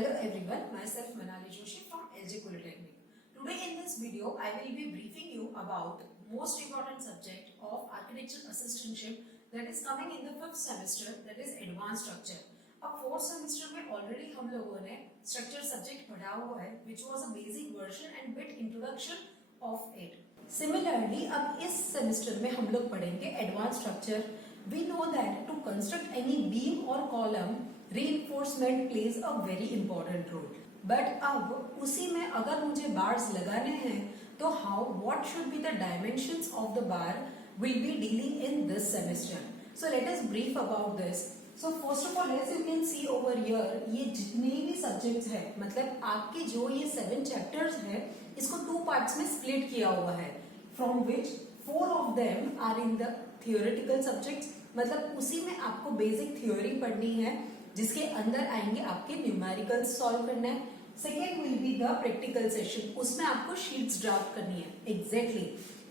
Hello everyone, myself Manali Joshi from LG Polytechnic. Today in this video, I will be briefing you about most important subject of architectural assistantship that is coming in the 5th semester, that is advanced structure. अब 4th semester में already हम लोगों ने structure subject पढ़ा हुआ है, which was a basic version and bit introduction of it. Similarly, अब इस semester में हम लोग पढ़ेंगे advanced structure. We know that to construct any beam or column, reinforcement plays a very important role. But अब उसी में अगर मुझे bars लगाने हैं तो what should be the dimensions of the bar will be dealing in this semester. So let us brief about this. So first of all, as you can see over here, ये जितने भी subjects है, मतलब आपके जो ये 7 chapters है, इसको 2 parts में split किया हुआ है, from which 4 of them are in the theoretical subjects. मतलब उसी में आपको basic theory पढ़नी है, जिसके अंदर आएंगे आपके न्यूमेरिकल्स सॉल्व करना है. Second will be the practical session, उसमें आपको शीट्स ड्राफ्ट करनी है. एग्जैक्टली.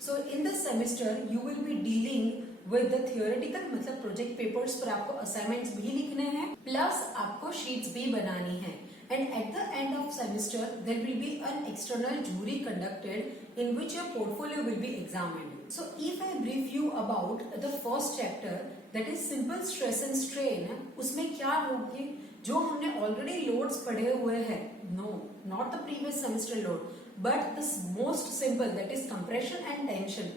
सो in this semester you will be dealing with the theoretical, मतलब प्रोजेक्ट पेपर्स पर आपको असाइनमेंट्स भी लिखने हैं, प्लस आपको शीट्स भी बनानी है. And at the end of semester, there will be an external jury conducted in which your portfolio will be examined. So, if I brief you about the first chapter, that is simple stress and strain, उसमें क्या होगी? जो हमने already loads पढ़े हुए हैं, no, not the previous semester load, but the most simple, that is compression and tension.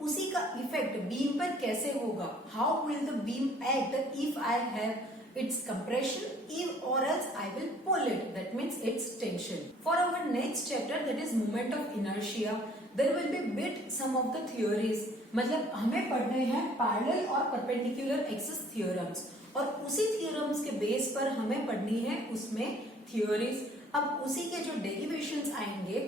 उसी का effect beam पर कैसे होगा? How will the beam act if I have its compression, if or else I will pull it, that means its tension. For our next chapter, that is moment of inertia, there will be bit some of the theories. मतलब हमें पढ़ने हैं parallel और perpendicular axis theorems, और उसी theorems के बेस पर हमें पढ़नी है उसमें theories. अब उसी के जो derivations आएंगे,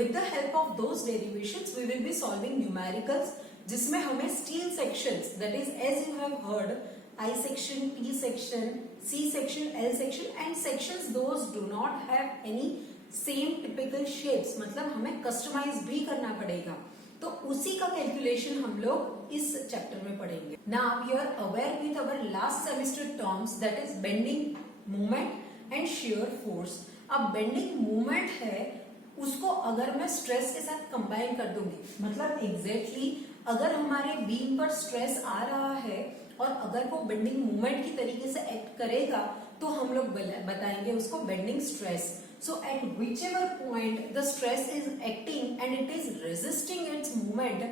with the help of those derivations we will be solving numericals, जिसमें हमें steel sections, that is as you have heard, I section, T section, C section, L section and sections those do not have any same typical shapes, मतलब हमें customize भी करना पड़ेगा. तो उसी का कैलकुलेशन हम लोग इस चैप्टर में पढ़ेंगे. Now you are aware with our last semester terms, that is bending moment and shear force. अब bending moment है, उसको अगर मैं स्ट्रेस के साथ कंबाइन कर दूंगी, मतलब एग्जैक्टली अगर हमारे बीम पर स्ट्रेस आ रहा है और अगर वो बेंडिंग मूवमेंट की तरीके से एक्ट करेगा तो हम लोग बताएंगे उसको bending stress. So at whichever point the stress is acting and it is resisting its movement,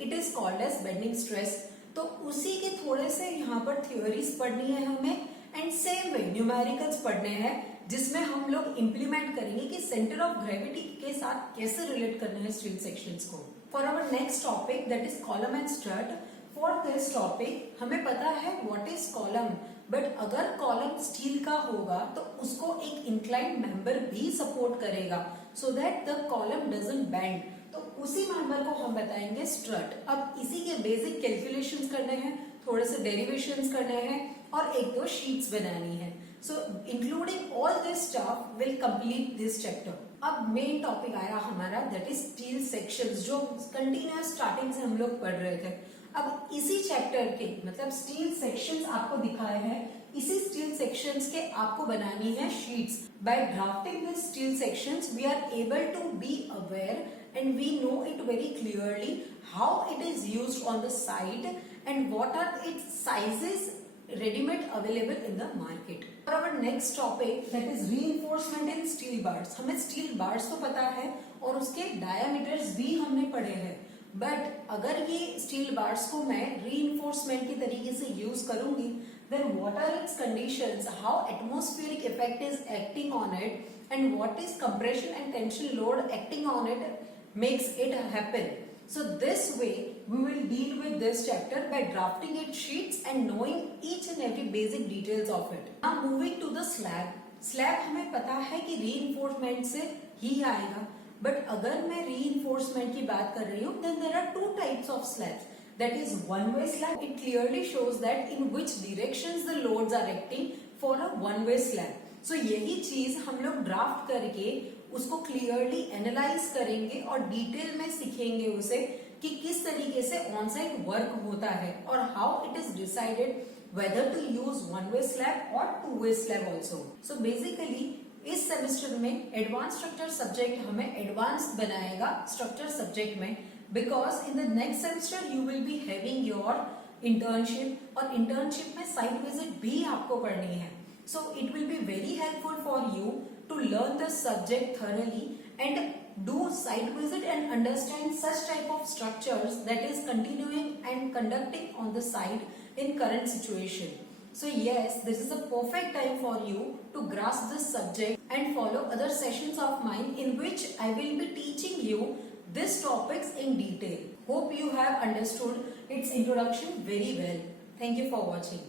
it is called as bending stress. तो उसी के थोड़े से यहाँ पर थ्योरीज पढ़नी है हमें, एंड सेम वे न्यूमेरिकल्स पढ़ने हैं, जिसमें हम लोग इंप्लीमेंट करेंगे कि सेंटर ऑफ ग्रेविटी के साथ कैसे रिलेट करना है स्टील सेक्शंस को. For our next topic, that is column and strut. For this topic हमें पता है व्हाट इज कॉलम, बट अगर कॉलम स्टील का होगा तो उसको एक इंक्लाइंड मेंबर भी सपोर्ट करेगा, so that the column doesn't bend. तो उसी मेंबर को हम बताएंगे स्ट्रट. अब इसी के बेसिक कैलकुलेशंस करने हैं, थोड़े से डेरिवेशंस करने हैं और 1-2 शीट्स बनानी है. सो including all this stuff will complete this chapter. अब मेन टॉपिक आया हमारा, दैट इज स्टील सेक्शंस, जो कंटिन्यूअस स्टार्टिंग से हम लोग पढ़ रहे थे. अब इसी चैप्टर के, मतलब स्टील सेक्शंस आपको दिखाए हैं, इसी स्टील सेक्शंस के आपको बनानी है sheets. By drafting this steel sections we are able to be aware and we know it very clearly how it is used on the site and what are its sizes ready-made available in the market. For our next topic, that is reinforcement in steel bars. हमें steel bars तो पता है और उसके diameters भी हमने पढ़े हैं, but अगर ये steel bars को मैं reinforcement की तरीके से use करूंगी, then what are its conditions, how atmospheric effect is acting on it, and what is compression and tension load acting on it makes it happen. So this way we will deal with this chapter by drafting its sheets and knowing each and every basic details of it. Now moving to the slab. Slab हमें पता है कि reinforcement से ही आएगा, but अगर मैं reinforcement की बात कर रही हूँ, then there are 2 types of slabs. That is one-way slab. It clearly shows that in which directions the loads are acting for a one-way slab. So यही चीज हम लोग ड्राफ्ट करके उसको क्लियरली एनालाइज करेंगे और डिटेल में सीखेंगे उसे कि किस तरीके से ऑन साइट वर्क होता है और how it is decided whether to use one-way slab or two-way slab also. So basically इस सेमेस्टर में एडवांस स्ट्रक्चर सब्जेक्ट हमें एडवांस बनाएगा स्ट्रक्चर सब्जेक्ट में, because in the next semester you will be having your internship, और इंटर्नशिप में site visit भी आपको करनी है. So it will be very helpful for you to learn the subject thoroughly and do site visit and understand such type of structures that is continuing and conducting on the site in current situation. So yes, this is a perfect time for you to grasp this subject and follow other sessions of mine in which I will be teaching you these topics in detail. Hope you have understood its introduction very well. Thank you for watching.